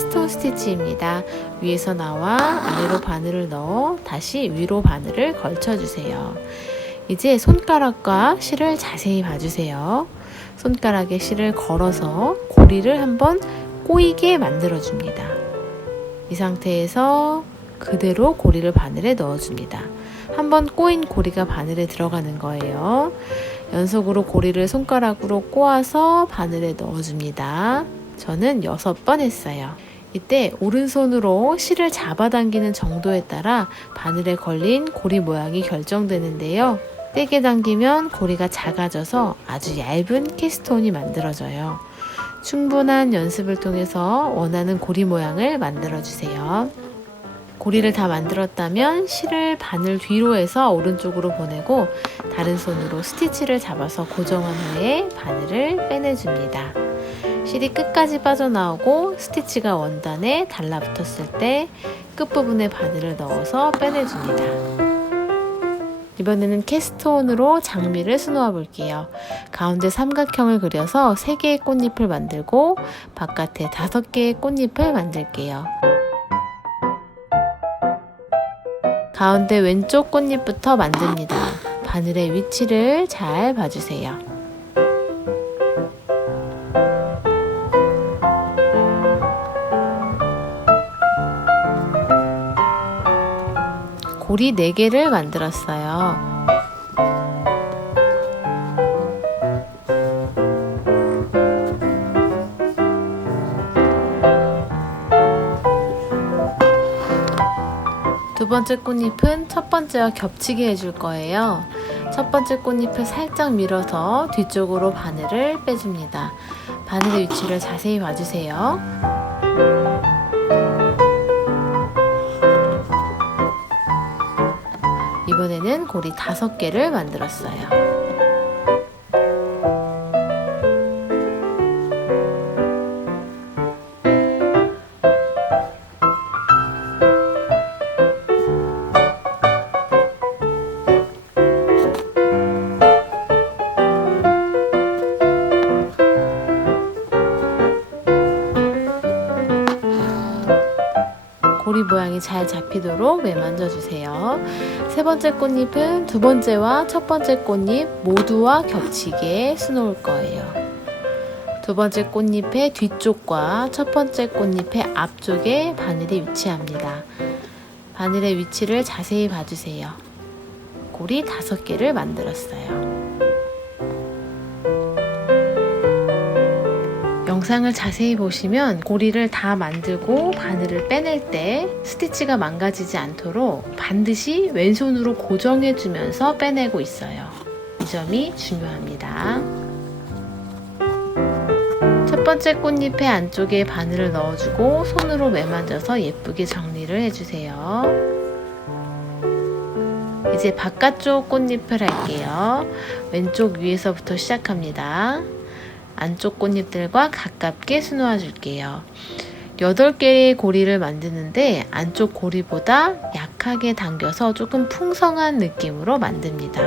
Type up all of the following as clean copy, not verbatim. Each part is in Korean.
캐스톤 스티치입니다. 위에서 나와 아래로 바늘을 넣어 다시 위로 바늘을 걸쳐주세요. 이제 손가락과 실을 자세히 봐주세요. 손가락에 실을 걸어서 고리를 한번 꼬이게 만들어줍니다. 이 상태에서 그대로 고리를 바늘에 넣어줍니다. 한번 꼬인 고리가 바늘에 들어가는 거예요. 연속으로 고리를 손가락으로 꼬아서 바늘에 넣어줍니다. 저는 6번 했어요. 이때 오른손으로 실을 잡아당기는 정도에 따라 바늘에 걸린 고리 모양이 결정되는데요. 세게 당기면 고리가 작아져서 아주 얇은 캐스톤이 만들어져요. 충분한 연습을 통해서 원하는 고리 모양을 만들어주세요. 고리를 다 만들었다면 실을 바늘 뒤로 해서 오른쪽으로 보내고 다른 손으로 스티치를 잡아서 고정한 후에 바늘을 빼내줍니다. 실이 끝까지 빠져나오고 스티치가 원단에 달라붙었을 때 끝부분에 바늘을 넣어서 빼내줍니다. 이번에는 캐스톤으로 장미를 수놓아 볼게요. 가운데 삼각형을 그려서 3개의 꽃잎을 만들고 바깥에 5개의 꽃잎을 만들게요. 가운데 왼쪽 꽃잎부터 만듭니다. 바늘의 위치를 잘 봐주세요. 고리 4개를 만들었어요. 두 번째 꽃잎은 첫 번째와 겹치게 해줄 거예요. 첫 번째 꽃잎을 살짝 밀어서 뒤쪽으로 바늘을 빼줍니다. 바늘의 위치를 자세히 봐주세요. 이번에는 고리 5개를 만들었어요. 고리 모양이 잘 잡히도록 매만져주세요. 세 번째 꽃잎은 두 번째와 첫 번째 꽃잎 모두와 겹치게 수놓을 거예요. 두 번째 꽃잎의 뒤쪽과 첫 번째 꽃잎의 앞쪽에 바늘이 위치합니다. 바늘의 위치를 자세히 봐주세요. 고리 5개를 만들었어요. 영상을 자세히 보시면 고리를 다 만들고 바늘을 빼낼 때 스티치가 망가지지 않도록 반드시 왼손으로 고정해주면서 빼내고 있어요. 이 점이 중요합니다. 첫 번째 꽃잎의 안쪽에 바늘을 넣어주고 손으로 매만져서 예쁘게 정리를 해주세요. 이제 바깥쪽 꽃잎을 할게요. 왼쪽 위에서부터 시작합니다. 안쪽 꽃잎들과 가깝게 수놓아 줄게요. 8개의 고리를 만드는데 안쪽 고리보다 약하게 당겨서 조금 풍성한 느낌으로 만듭니다.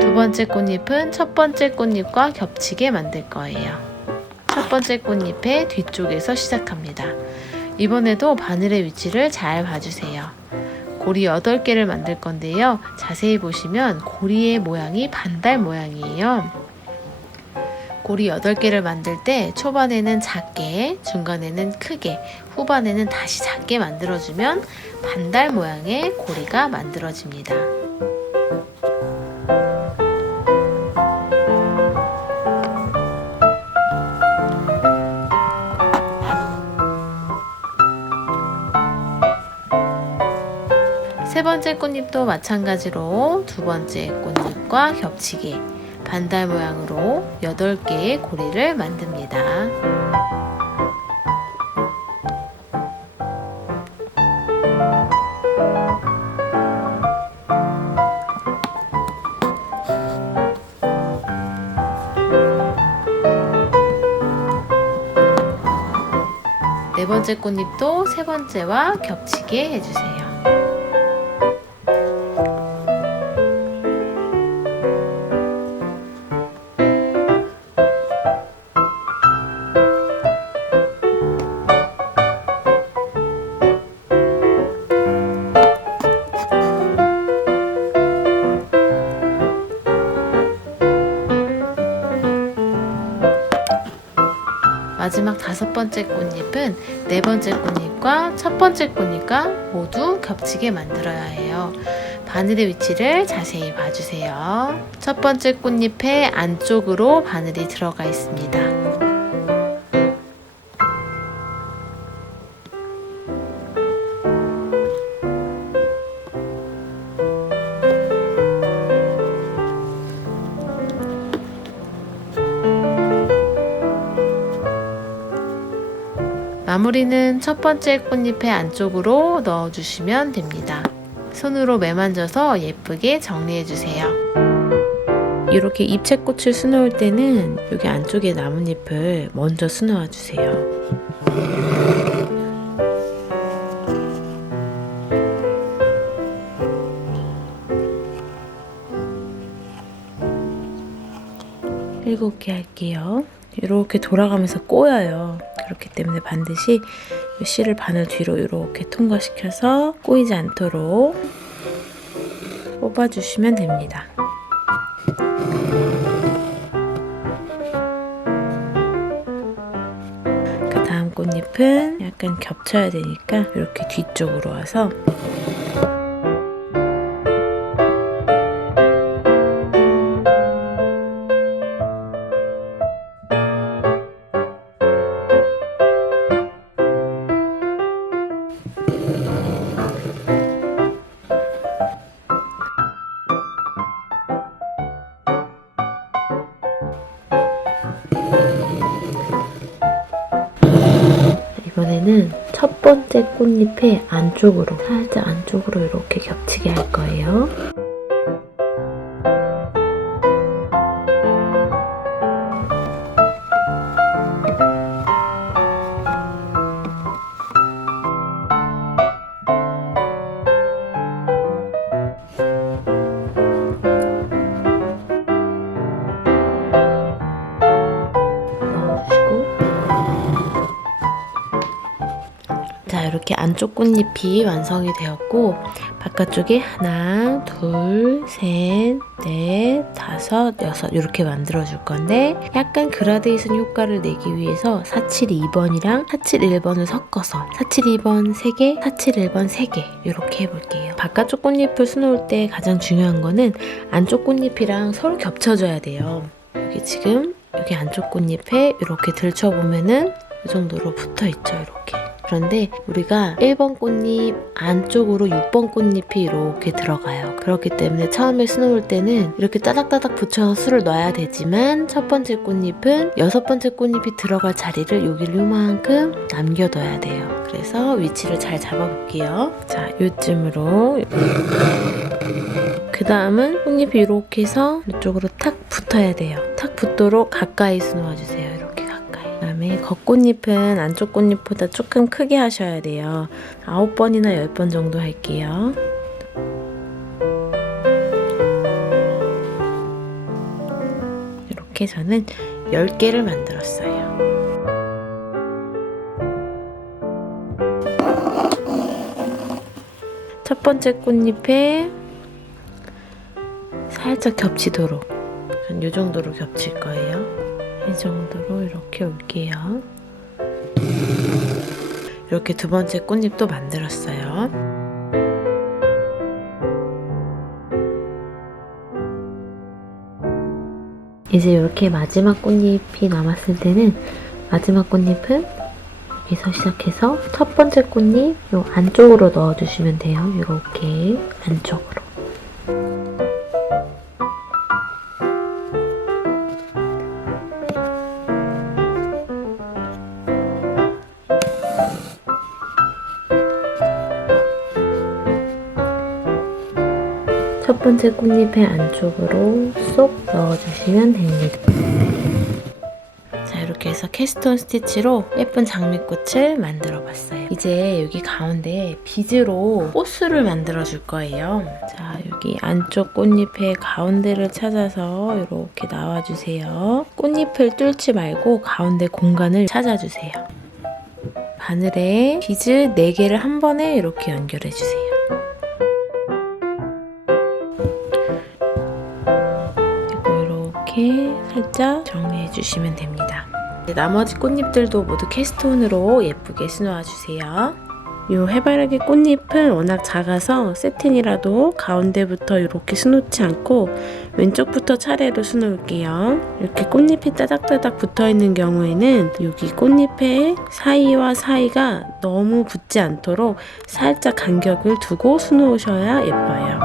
두 번째 꽃잎은 첫 번째 꽃잎과 겹치게 만들 거예요. 첫 번째 꽃잎의 뒤쪽에서 시작합니다. 이번에도 바늘의 위치를 잘 봐주세요. 고리 8개를 만들 건데요. 자세히 보시면 고리의 모양이 반달 모양이에요. 고리 8개를 만들 때 초반에는 작게, 중간에는 크게, 후반에는 다시 작게 만들어주면 반달 모양의 고리가 만들어집니다. 세 번째 꽃잎도 마찬가지로 두 번째 꽃잎과 겹치게 반달 모양으로 8개의 고리를 만듭니다. 네 번째 꽃잎도 세 번째와 겹치게 해주세요. 마지막 다섯 번째 꽃잎은 네 번째 꽃잎과 첫 번째 꽃잎과 모두 겹치게 만들어야 해요. 바늘의 위치를 자세히 봐주세요. 첫 번째 꽃잎의 안쪽으로 바늘이 들어가 있습니다. 마무리는 첫 번째 꽃잎의 안쪽으로 넣어주시면 됩니다. 손으로 매만져서 예쁘게 정리해주세요. 이렇게 잎채꽃을 수놓을 때는 여기 안쪽에 나뭇잎을 먼저 수놓아 주세요. 일곱 개 할게요. 이렇게 돌아가면서 꼬여요. 그렇기 때문에 반드시 이 실을 바늘 뒤로 이렇게 통과시켜서 꼬이지 않도록 뽑아주시면 됩니다. 그 다음 꽃잎은 약간 겹쳐야 되니까 이렇게 뒤쪽으로 와서 이번에는 첫 번째 꽃잎의 안쪽으로, 살짝 안쪽으로 이렇게 겹치게 할 거예요. 자, 이렇게 안쪽 꽃잎이 완성이 되었고 바깥쪽에 하나, 둘, 셋, 넷, 다섯, 여섯 이렇게 만들어 줄 건데 약간 그라데이션 효과를 내기 위해서 472번이랑 471번을 섞어서 472번 3개, 471번 3개 이렇게 해볼게요. 바깥쪽 꽃잎을 수놓을 때 가장 중요한 거는 안쪽 꽃잎이랑 서로 겹쳐줘야 돼요. 여기 지금 여기 안쪽 꽃잎에 이렇게 들춰보면은 이 정도로 붙어있죠, 이렇게. 그런데 우리가 1번 꽃잎 안쪽으로 6번 꽃잎이 이렇게 들어가요. 그렇기 때문에 처음에 수놓을 때는 이렇게 따닥따닥 붙여서 수를 넣어야 되지만 첫 번째 꽃잎은 여섯 번째 꽃잎이 들어갈 자리를 여기를 요만큼 남겨둬야 돼요. 그래서 위치를 잘 잡아볼게요. 자, 요쯤으로 그 다음은 꽃잎이 이렇게 해서 이쪽으로 탁 붙어야 돼요. 탁 붙도록 가까이 수놓아주세요. 이렇게 가까이. 그 다음에 겉꽃잎은 안쪽 꽃잎보다 조금 크게 하셔야 돼요. 9번이나 10번 정도 할게요. 이렇게 저는 10개를 만들었어요. 첫 번째 꽃잎에 살짝 겹치도록 전 이 정도로 겹칠 거예요. 이 정도로 이렇게 올게요. 이렇게 두 번째 꽃잎도 만들었어요. 이제 이렇게 마지막 꽃잎이 남았을 때는 마지막 꽃잎은 여기서 시작해서 첫 번째 꽃잎 요 안쪽으로 넣어주시면 돼요. 이렇게 안쪽으로. 첫 번째 꽃잎의 안쪽으로 쏙 넣어주시면 됩니다. 자, 이렇게 그래서 캐스톤 스티치로 예쁜 장미꽃을 만들어 봤어요. 이제 여기 가운데 비즈로 꽃술을 만들어 줄 거예요. 자, 여기 안쪽 꽃잎의 가운데를 찾아서 이렇게 나와주세요. 꽃잎을 뚫지 말고 가운데 공간을 찾아주세요. 바늘에 비즈 4개를 한 번에 이렇게 연결해 주세요. 그리고 이렇게 살짝 정리해 주시면 됩니다. 나머지 꽃잎들도 모두 캐스톤으로 예쁘게 수놓아 주세요. 이 해바라기 꽃잎은 워낙 작아서 세팅이라도 가운데부터 이렇게 수놓지 않고 왼쪽부터 차례로 수놓을게요. 이렇게 꽃잎이 따닥따닥 붙어있는 경우에는 여기 꽃잎의 사이와 사이가 너무 붙지 않도록 살짝 간격을 두고 수놓으셔야 예뻐요.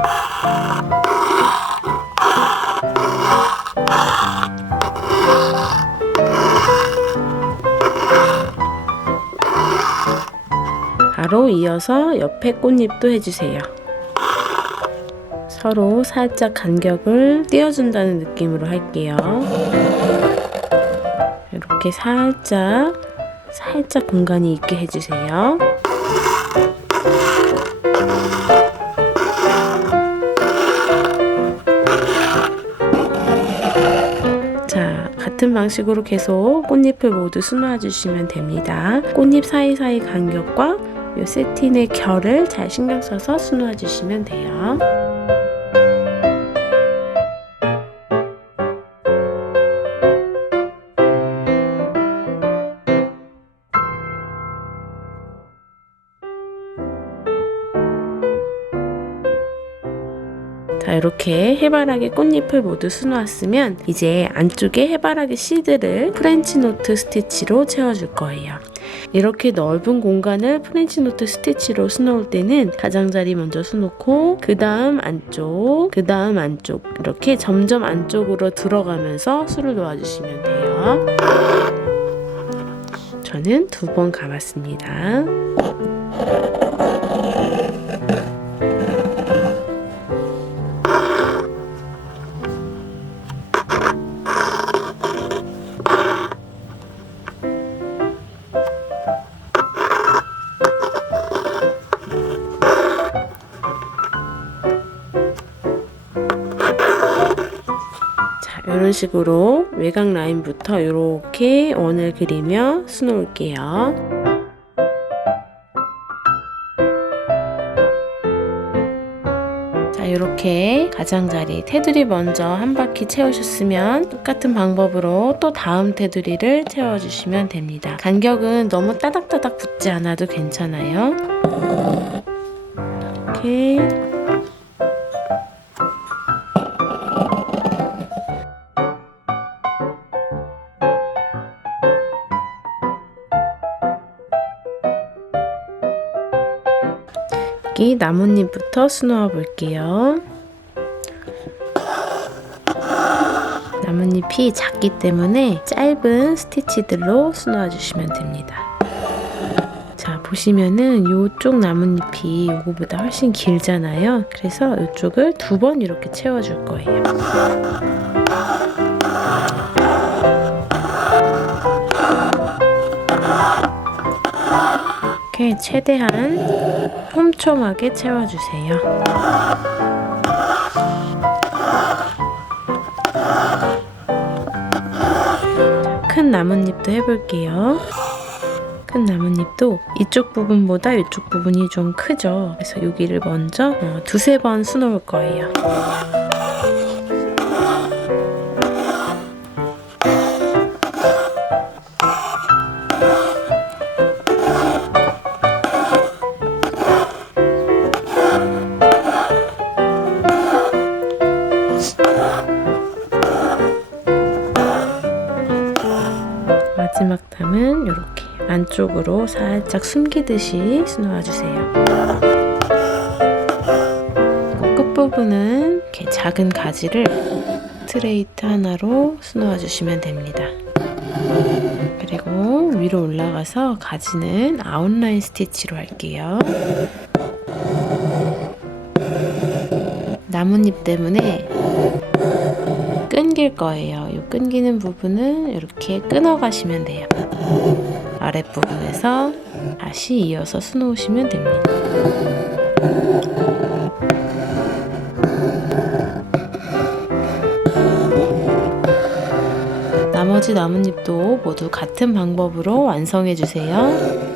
바로 이어서 옆에 꽃잎도 해주세요. 서로 살짝 간격을 띄워준다는 느낌으로 할게요. 이렇게 살짝 공간이 있게 해주세요. 자, 같은 방식으로 계속 꽃잎을 모두 수놓아 주시면 됩니다. 꽃잎 사이사이 간격과 이 세틴의 결을 잘 신경 써서 수놓아 주시면 돼요. 자, 이렇게 해바라기 꽃잎을 모두 수놓았으면 이제 안쪽에 해바라기 씨드를 프렌치 노트 스티치로 채워줄 거예요. 이렇게 넓은 공간을 프렌치 노트 스티치로 수놓을 때는 가장자리 먼저 수놓고 그 다음 안쪽 이렇게 점점 안쪽으로 들어가면서 수를 놓아주시면 돼요. 저는 2번 가봤습니다. 이런 식으로 외곽 라인부터 이렇게 원을 그리며 수놓을게요. 자, 이렇게 가장자리 테두리 먼저 한 바퀴 채우셨으면 똑같은 방법으로 또 다음 테두리를 채워주시면 됩니다. 간격은 너무 따닥따닥 붙지 않아도 괜찮아요. 이렇게 여기 나뭇잎부터 수놓아 볼게요. 나뭇잎이 작기 때문에 짧은 스티치들로 수놓아 주시면 됩니다. 자, 보시면은 이쪽 나뭇잎이 이거보다 훨씬 길잖아요. 그래서 이쪽을 2번 이렇게 채워줄 거예요. 이렇게 최대한 촘촘하게 채워주세요. 큰 나뭇잎도 해볼게요. 큰 나뭇잎도 이쪽 부분보다 이쪽 부분이 좀 크죠. 그래서 여기를 먼저 2~3번 수놓을 거예요. 마지막 담은 이렇게 안쪽으로 살짝 숨기듯이 수놓아주세요. 끝부분은 이렇게 작은 가지를 스트레이트 하나로 수놓아주시면 됩니다. 그리고 위로 올라가서 가지는 아웃라인 스티치로 할게요. 나뭇잎 때문에 끊길 거예요. 이 끊기는 부분은 이렇게 끊어 가시면 돼요. 아랫부분에서 다시 이어서 수놓으시면 됩니다. 나머지 나뭇잎도 모두 같은 방법으로 완성해 주세요.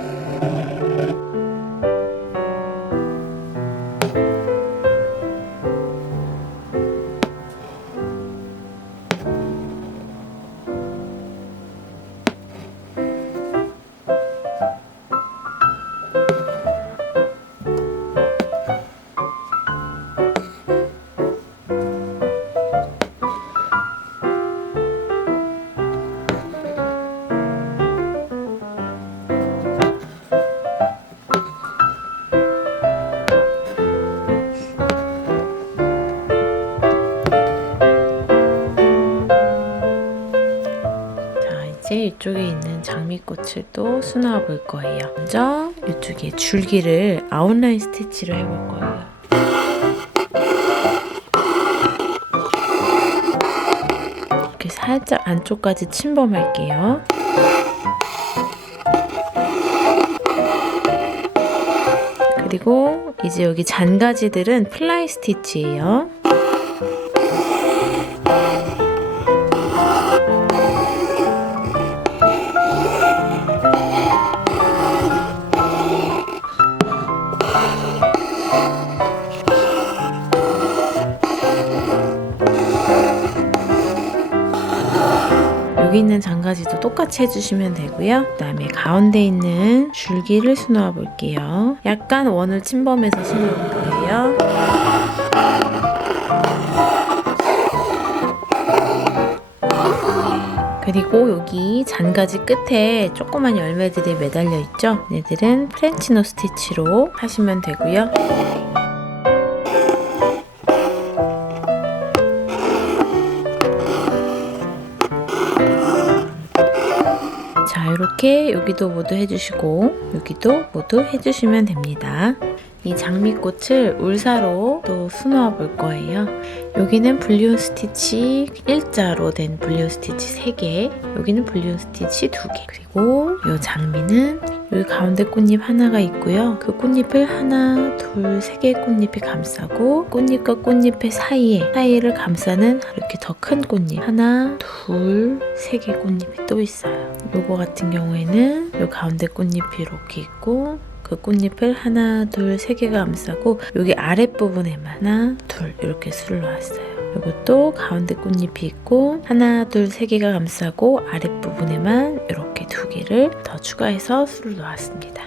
이제 이쪽에 있는 장미꽃을 또 수놓아 볼 거예요. 먼저 이쪽에 줄기를 아웃라인 스티치를 해볼 거예요. 이렇게 살짝 안쪽까지 침범할게요. 그리고 이제 여기 잔가지들은 플라이 스티치예요. 여기 있는 장가지도 똑같이 해주시면 되고요. 그 다음에 가운데 있는 줄기를 수놓아 볼게요. 약간 원을 침범해서 수놓을 거예요. 그리고 여기 잔가지 끝에 조그만 열매들이 매달려 있죠? 얘들은 프렌치 노 스티치로 하시면 되고요. 자, 이렇게 여기도 모두 해주시고 여기도 모두 해주시면 됩니다. 이 장미꽃을 울사로 또 수놓아 볼 거예요. 여기는 불리온 스티치 일자로 된 불리온 스티치 3개, 여기는 불리온 스티치 2개, 그리고 이 장미는 여기 가운데 꽃잎 하나가 있고요. 그 꽃잎을 하나, 둘, 3개의 꽃잎이 감싸고 꽃잎과 꽃잎의 사이를 감싸는 이렇게 더 큰 꽃잎 하나, 둘, 3개의 꽃잎이 또 있어요. 요거 같은 경우에는 요 가운데 꽃잎이 이렇게 있고 그 꽃잎을 하나, 둘, 3개가 감싸고 여기 아랫부분에만 하나, 둘 이렇게 술을 놓았어요. 이것도 가운데 꽃잎이 있고 하나, 둘, 3개가 감싸고 아랫부분에만 이렇게 2개를 더 추가해서 술을 놓았습니다.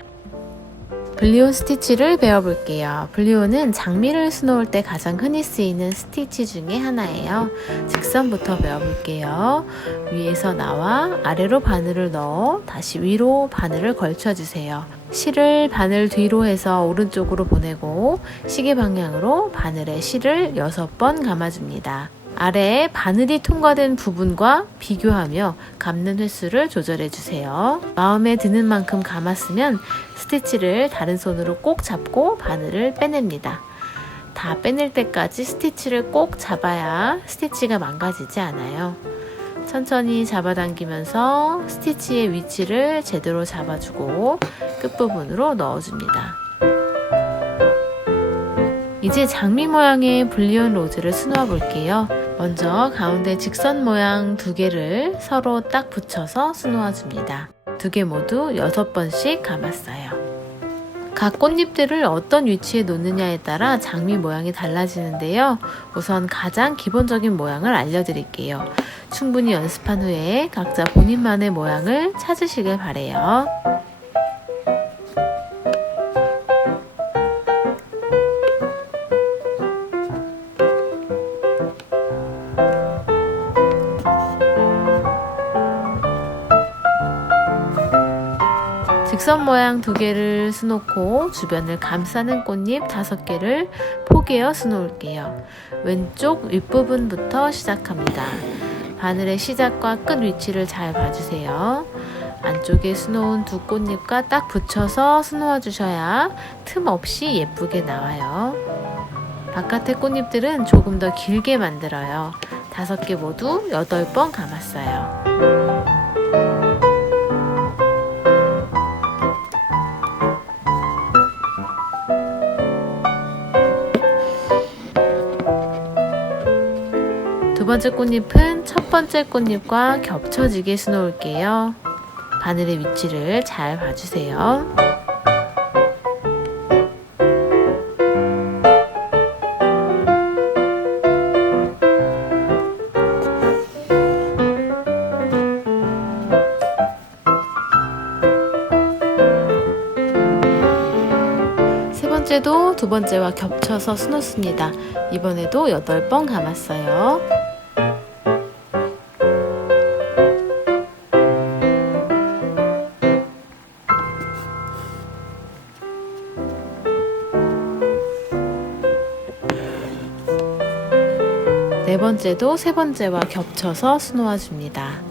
블리온 스티치를 배워볼게요. 블리온은 장미를 수놓을 때 가장 흔히 쓰이는 스티치 중에 하나예요. 직선부터 배워볼게요. 위에서 나와 아래로 바늘을 넣어 다시 위로 바늘을 걸쳐주세요. 실을 바늘 뒤로 해서 오른쪽으로 보내고 시계 방향으로 바늘에 실을 6번 감아줍니다. 아래에 바늘이 통과된 부분과 비교하며 감는 횟수를 조절해주세요. 마음에 드는 만큼 감았으면 스티치를 다른 손으로 꼭 잡고 바늘을 빼냅니다. 다 빼낼 때까지 스티치를 꼭 잡아야 스티치가 망가지지 않아요. 천천히 잡아당기면서 스티치의 위치를 제대로 잡아주고 끝부분으로 넣어줍니다. 이제 장미 모양의 불리온 로즈를 수놓아 볼게요. 먼저 가운데 직선 모양 2개를 서로 딱 붙여서 수놓아 줍니다. 2개 모두 6번씩 감았어요. 각 꽃잎들을 어떤 위치에 놓느냐에 따라 장미 모양이 달라지는데요. 우선 가장 기본적인 모양을 알려드릴게요. 충분히 연습한 후에 각자 본인만의 모양을 찾으시길 바래요. 직선 모양 2개를 수놓고 주변을 감싸는 꽃잎 5개를 포개어 수놓을게요. 왼쪽 윗부분부터 시작합니다. 바늘의 시작과 끝 위치를 잘 봐주세요. 안쪽에 수놓은 2 꽃잎과 딱 붙여서 수놓아 주셔야 틈 없이 예쁘게 나와요. 바깥의 꽃잎들은 조금 더 길게 만들어요. 5개 모두 8번 감았어요. 두 번째 꽃잎은 첫 번째 꽃잎과 겹쳐지게 수놓을게요. 바늘의 위치를 잘 봐주세요. 세 번째도 두 번째와 겹쳐서 수놓습니다. 이번에도 8번 감았어요. 네 번째도 세 번째와 겹쳐서 수놓아 줍니다.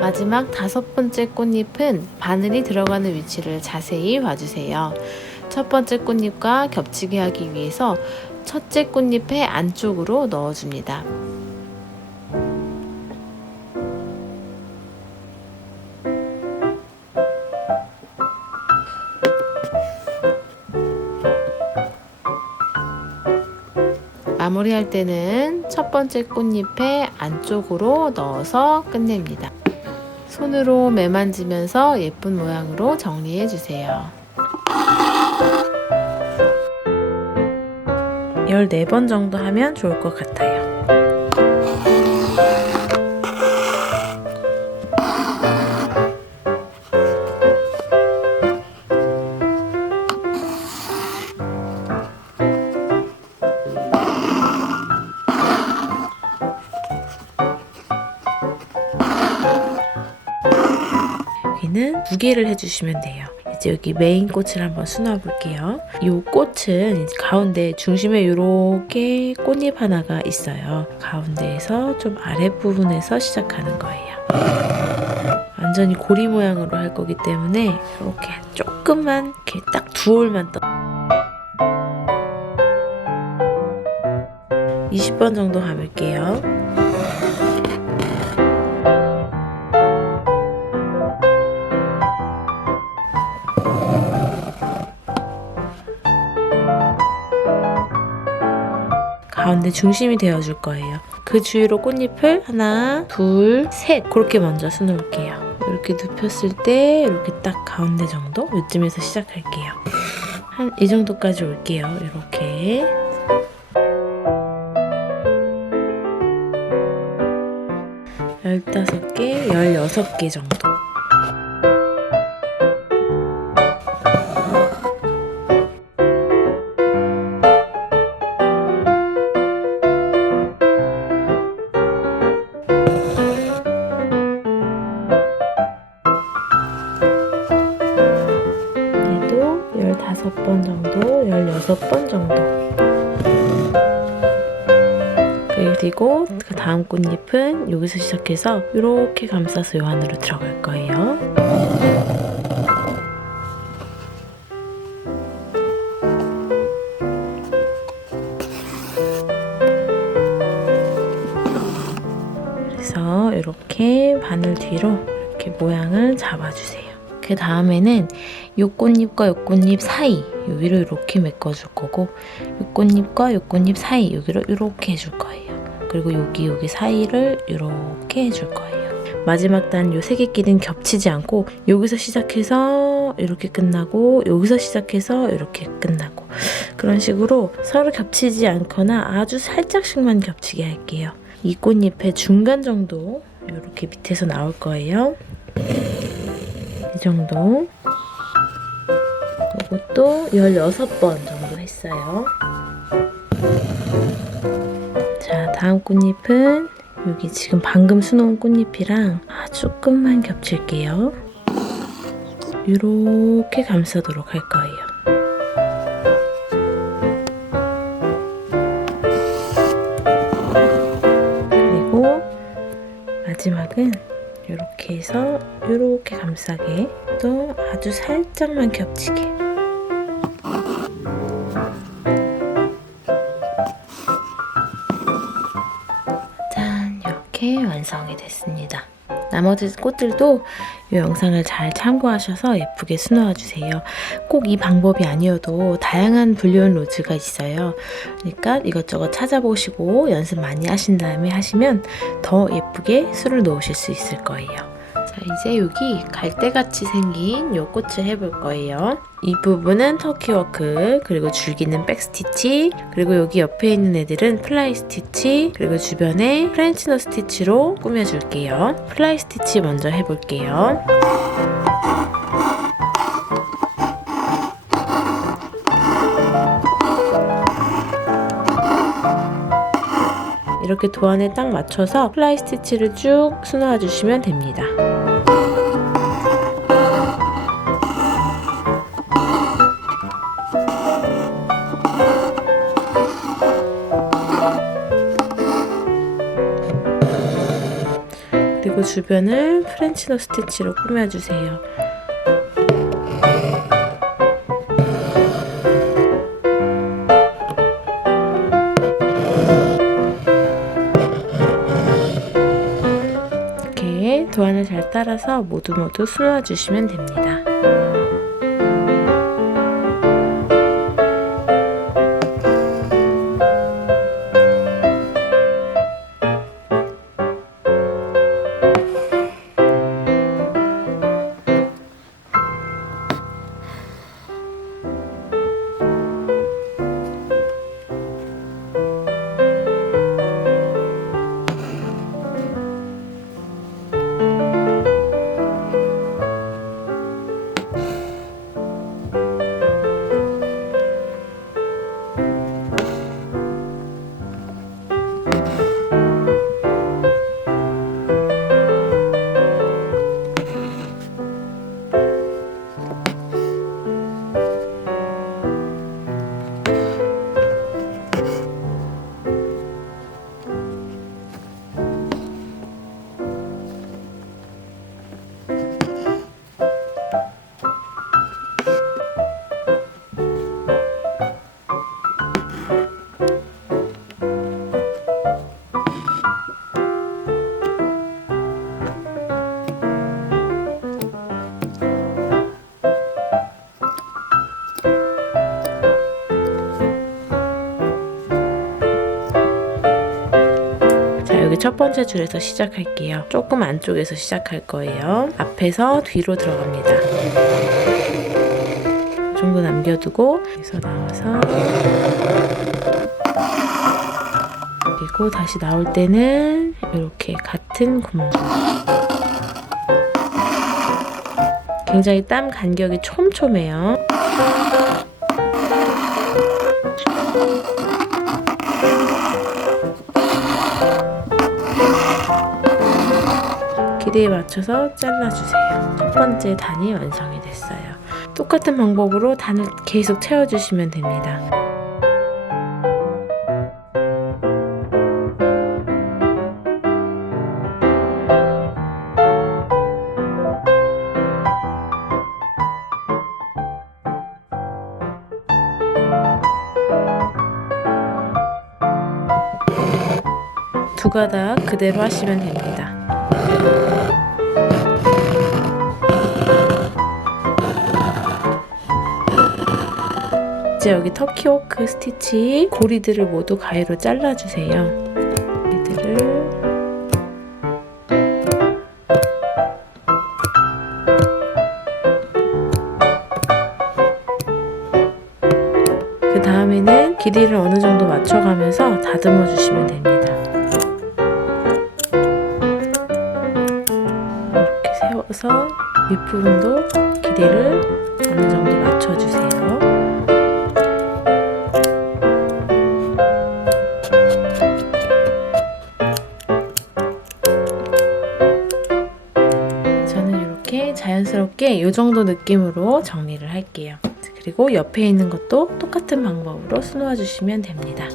마지막 5번째 꽃잎은 바늘이 들어가는 위치를 자세히 봐주세요. 첫 번째 꽃잎과 겹치게 하기 위해서 첫째 꽃잎의 안쪽으로 넣어줍니다. 마무리할 때는 첫 번째 꽃잎의 안쪽으로 넣어서 끝냅니다. 손으로 매만지면서 예쁜 모양으로 정리해 주세요. 14번 정도 하면 좋을 것 같아요. 여기는 2개를 해주시면 돼요. 이제 여기 메인 꽃을 한번 수놓아 볼게요. 이 꽃은 가운데 중심에 이렇게 꽃잎 하나가 있어요. 가운데에서 좀 아랫부분에서 시작하는 거예요. 완전히 고리 모양으로 할 거기 때문에 이렇게 조금만 이렇게 딱 2올만 떠. 20번 정도 감을게요. 가운데 중심이 되어줄 거예요. 그 주위로 꽃잎을 하나, 둘, 셋 그렇게 먼저 수놓을게요. 이렇게 눕혔을 때 이렇게 딱 가운데 정도? 이쯤에서 시작할게요. 한 이 정도까지 올게요. 이렇게. 열다섯 개, 16개 정도. 얘도 15번 정도, 16번 정도. 그리고 그 다음 꽃잎은 여기서 시작해서 이렇게 감싸서 요 안으로 들어갈 거예요. 그래서 이렇게 바늘 뒤로 이렇게 모양을 잡아주세요. 그 다음에는 요 꽃잎과 요 꽃잎 사이 요 위로 이렇게 메꿔줄 거고 요 꽃잎과 요 꽃잎 사이 여기로 이렇게 해줄 거예요. 그리고 여기 사이를 이렇게 해줄 거예요. 마지막 단 요 3개 끼리는 겹치지 않고 여기서 시작해서 이렇게 끝나고 여기서 시작해서 이렇게 끝나고 그런 식으로 서로 겹치지 않거나 아주 살짝씩만 겹치게 할게요. 이 꽃잎의 중간 정도 이렇게 밑에서 나올 거예요. 이 정도. 이것도 16번 정도 했어요. 자, 다음 꽃잎은 여기 지금 방금 수놓은 꽃잎이랑 조금만 겹칠게요. 이렇게 감싸도록 할 거예요. 여기서 이렇게 감싸게, 또 아주 살짝만 겹치게. 짠, 이렇게 완성이 됐습니다. 나머지 꽃들도 이 영상을 잘 참고하셔서 예쁘게 수놓아 주세요. 꼭 이 방법이 아니어도 다양한 분류원 로즈가 있어요. 그러니까 이것저것 찾아보시고 연습 많이 하신 다음에 하시면 더 예쁘게 수를 놓으실 수 있을 거예요. 자, 이제 여기 갈대같이 생긴 이 꽃을 해볼 거예요. 이 부분은 터키워크, 그리고 줄기는 백스티치, 그리고 여기 옆에 있는 애들은 플라이 스티치, 그리고 주변에 프렌치 노 스티치로 꾸며줄게요. 플라이 스티치 먼저 해볼게요. 이렇게 도안에 딱 맞춰서 플라이 스티치를 쭉 수놓아 주시면 됩니다. 그리고 주변을 프렌치 노 스티치로 꾸며주세요. 이렇게 도안을 잘 따라서 모두 수놓아 주시면 됩니다. 여기 첫 번째 줄에서 시작할게요. 조금 안쪽에서 시작할 거예요. 앞에서 뒤로 들어갑니다. 이 정도 남겨두고 여기서 나와서, 그리고 다시 나올 때는 이렇게 같은 구멍. 굉장히 땀 간격이 촘촘해요. 길이에 맞춰서 잘라주세요. 첫 번째 단이 완성이 됐어요. 똑같은 방법으로 단을 계속 채워주시면 됩니다. 두 가닥 그대로 하시면 됩니다. 이제 여기 터키워크 스티치 고리들을 모두 가위로 잘라주세요. 고리들을 그 다음에는 길이를 어느 정도 맞춰가면서 다듬어 주시면 됩니다. 이렇게 세워서 윗부분도 길이를 어느 정도 맞춰주세요. 저는 이렇게 자연스럽게 이 정도 느낌으로 정리를 할게요. 그리고 옆에 있는 것도 똑같은 방법으로 수놓아 주시면 됩니다.